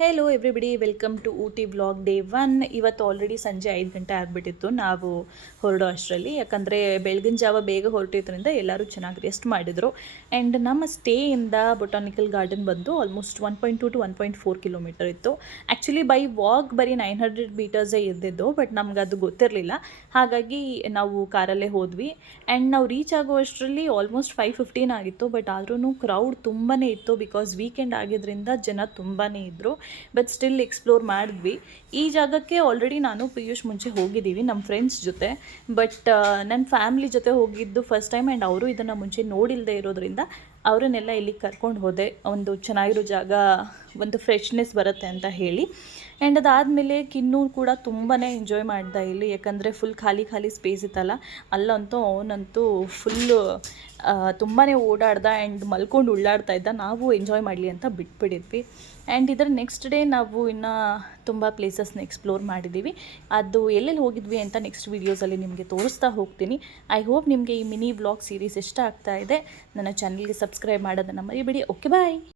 Hello everybody, welcome to Ooty vlog day 1. ಇವತ್ತು already ಸಂಜೆ 5 ಗಂಟೆ ಆಗಿಬಿಟ್ಟಿತ್ತು ನಾವು ಹೊರಡೋ ಅಷ್ಟರಲ್ಲಿ. ಯಾಕಂದರೆ ಬೆಳಗಿನ ಜಾವ ಬೇಗ ಹೊರಟಿದ್ರಿಂದ ಎಲ್ಲರೂ ಚೆನ್ನಾಗಿ ರೆಸ್ಟ್ ಮಾಡಿದರು. ಆ್ಯಂಡ್ ನಮ್ಮ ಸ್ಟೇಯಿಂದ ಬೊಟಾನಿಕಲ್ ಗಾರ್ಡನ್ ಬಂದು ಆಲ್ಮೋಸ್ಟ್ 1.2 to 1.4 ಕಿಲೋಮೀಟರ್ ಇತ್ತು. ಆ್ಯಕ್ಚುಲಿ ಬೈ ವಾಕ್ ಬರೀ 900 ಮೀಟರ್ಸೇ ಇದ್ದಿದ್ದು, ಬಟ್ ನಮ್ಗೆ ಅದು ಗೊತ್ತಿರಲಿಲ್ಲ. ಹಾಗಾಗಿ ನಾವು ಕಾರಲ್ಲೇ ಹೋದ್ವಿ. ಆ್ಯಂಡ್ ನಾವು ರೀಚ್ ಆಗೋ ಅಷ್ಟರಲ್ಲಿ ಆಲ್ಮೋಸ್ಟ್ 5:15 ಆಗಿತ್ತು. ಬಟ್ ಆದ್ರೂ ಕ್ರೌಡ್ ತುಂಬಾ ಇತ್ತು, ಬಿಕಾಸ್ ವೀಕೆಂಡ್ ಆಗಿದ್ದರಿಂದ ಜನ ತುಂಬಾ ಇದ್ದರು. ಬಟ್ ಸ್ಟಿಲ್ ಎಕ್ಸ್ಪ್ಲೋರ್ ಮಾಡಿದ್ವಿ. ಈ ಜಾಗಕ್ಕೆ ಆಲ್ರೆಡಿ ನಾನು ಪಿಯೂಷ್ ಮುಂಚೆ ಹೋಗಿದ್ದೀವಿ ನಮ್ಮ ಫ್ರೆಂಡ್ಸ್ ಜೊತೆ. ಬಟ್ ನನ್ನ ಫ್ಯಾಮ್ಲಿ ಜೊತೆ ಹೋಗಿದ್ದು ಫಸ್ಟ್ ಟೈಮ್. ಆ್ಯಂಡ್ ಅವರು ಇದನ್ನು ಮುಂಚೆ ನೋಡಿಲ್ಲದೆ ಇರೋದ್ರಿಂದ ಅವರನ್ನೆಲ್ಲ ಇಲ್ಲಿಗೆ ಕರ್ಕೊಂಡು ಹೋದೆ. ಒಂದು ಚೆನ್ನಾಗಿರೋ ಜಾಗ, ಒಂದು ಫ್ರೆಶ್ನೆಸ್ ಬರುತ್ತೆ ಅಂತ ಹೇಳಿ. ಆ್ಯಂಡ್ ಅದಾದಮೇಲೆ ಕಿನ್ನೂ ಕೂಡ ತುಂಬಾ ಎಂಜಾಯ್ ಮಾಡ್ದೆ ಇಲ್ಲಿ. ಯಾಕಂದರೆ ಫುಲ್ ಖಾಲಿ ಸ್ಪೇಸ್ ಇತ್ತಲ್ಲ, ಅಲ್ಲಂತೂ ಅವನಂತೂ ಫುಲ್ಲು ತುಂಬಾ ಓಡಾಡ್ದ ಆ್ಯಂಡ್ ಮಲ್ಕೊಂಡು ಉಳ್ಳಾಡ್ತಾ ಇದ್ದ. ನಾವು ಎಂಜಾಯ್ ಮಾಡಲಿ ಅಂತ ಬಿಟ್ಬಿಟ್ಟಿದ್ವಿ. ಆ್ಯಂಡ್ ಇದರ ನೆಕ್ಸ್ಟ್ ಡೇ ನಾವು ಇನ್ನೂ ತುಂಬ ಪ್ಲೇಸಸ್ನ ಎಕ್ಸ್ಪ್ಲೋರ್ ಮಾಡಿದ್ದೀವಿ. ಅದು ಎಲ್ಲೆಲ್ಲಿ ಹೋಗಿದ್ವಿ ಅಂತ ನೆಕ್ಸ್ಟ್ ವೀಡಿಯೋಸಲ್ಲಿ ನಿಮಗೆ ತೋರಿಸ್ತಾ ಹೋಗ್ತೀನಿ. ಐ ಹೋಪ್ ನಿಮಗೆ ಈ ಮಿನಿ ವ್ಲಾಗ್ ಸೀರೀಸ್ ಇಷ್ಟ ಆಗ್ತಾ ಇದೆ. ನನ್ನ ಚಾನಲ್ಗೆ ಸಬ್ಸ್ಕ್ರೈಬ್ ಮಾಡೋದನ್ನು ಮರಿಬೇಡಿ. ಓಕೆ, ಬಾಯ್.